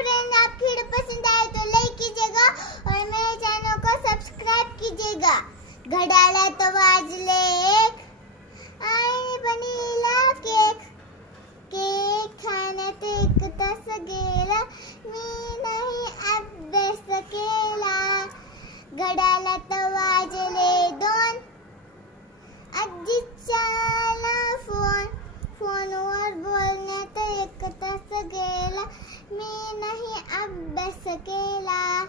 Friend, आपकी video पसंद आए तो लाइक कीजिएगा और मेरे चैनल को सब्सक्राइब कीजिएगा। घड्याळात वाजले एक, आणि वनीला केक, केक खाण्यात 1 तास गेला, मी नाही अभ्यास केला। घड्याळात वाजले 2, आजीचा आला फोन, फोनवर बोलण्यात 1 तास गेला, मी नाही अभ्यास केला।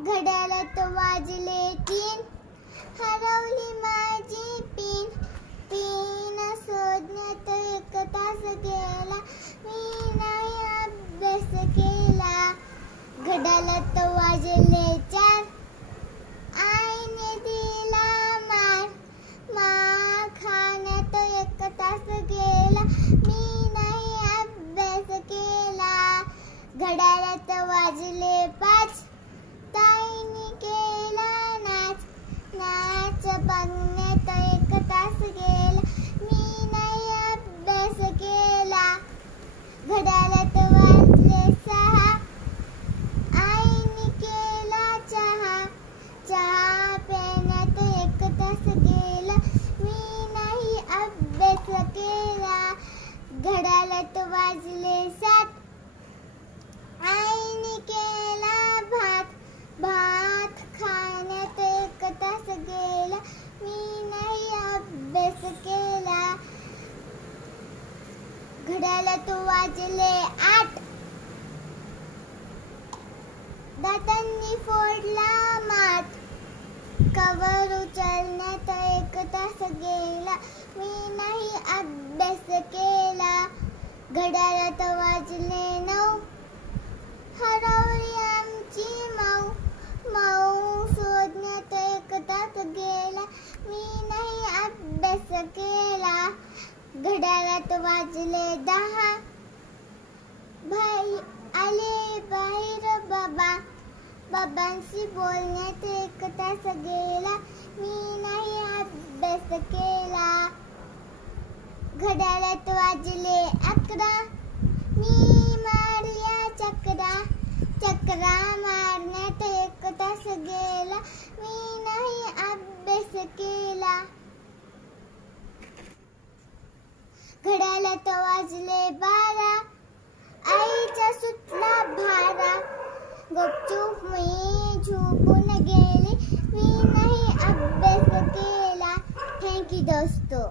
घड्याळात वाजले 3, हरवली माझी पिन, पिन शोधण्यात 1 तास गेला, मी नाही अभ्यास केला। घड्याळात वाजले 4, आईने दिला मार, मार खाण्यात 1 तास गेला, मी नाही अभ्यास केला। घड्याळात वाजले 5, ताईने केला नाच, नाच बघण्यात 1 तास गेला, मी नाही अभ्यास केला। घड्याळात वाजले 6, आईने केला चहा, चहा पिण्यात 1 तास गेला, मी नाही अभ्यास केला। घड्याळात वाजले 7, आईने केला भात, भात खाण्यात 1 तास गेला, मी नाही अभ्यास केला। घड्याळात वाजले 8, दातांनी फोडला माठ, कवर उचलण्यात 1 तास गेला, मी नाही अभ्यास केला। घड्याळात वाजले 9, हरवली आमची माऊ, माऊ शोधण्यात 1 तास गेला, मी नाही अभ्यास केला। घड्याळात वाजले 10, भाई आले बाहेर बाबा, बाबांशी बोलण्यात 1 तास गेला, मी नाही अभ्यास केला। घड्याळात वाजले 11, मी मारल्या चकरा, चकरा मारण्यात 1 तास गेला, मी नाही अभ्यास केला। घड्याळात वाजले 12, आईचा सुटला भारा, गुपचूप मी झोपून गेले, मी नाही अभ्यास केला। थँक यू दोस्तों।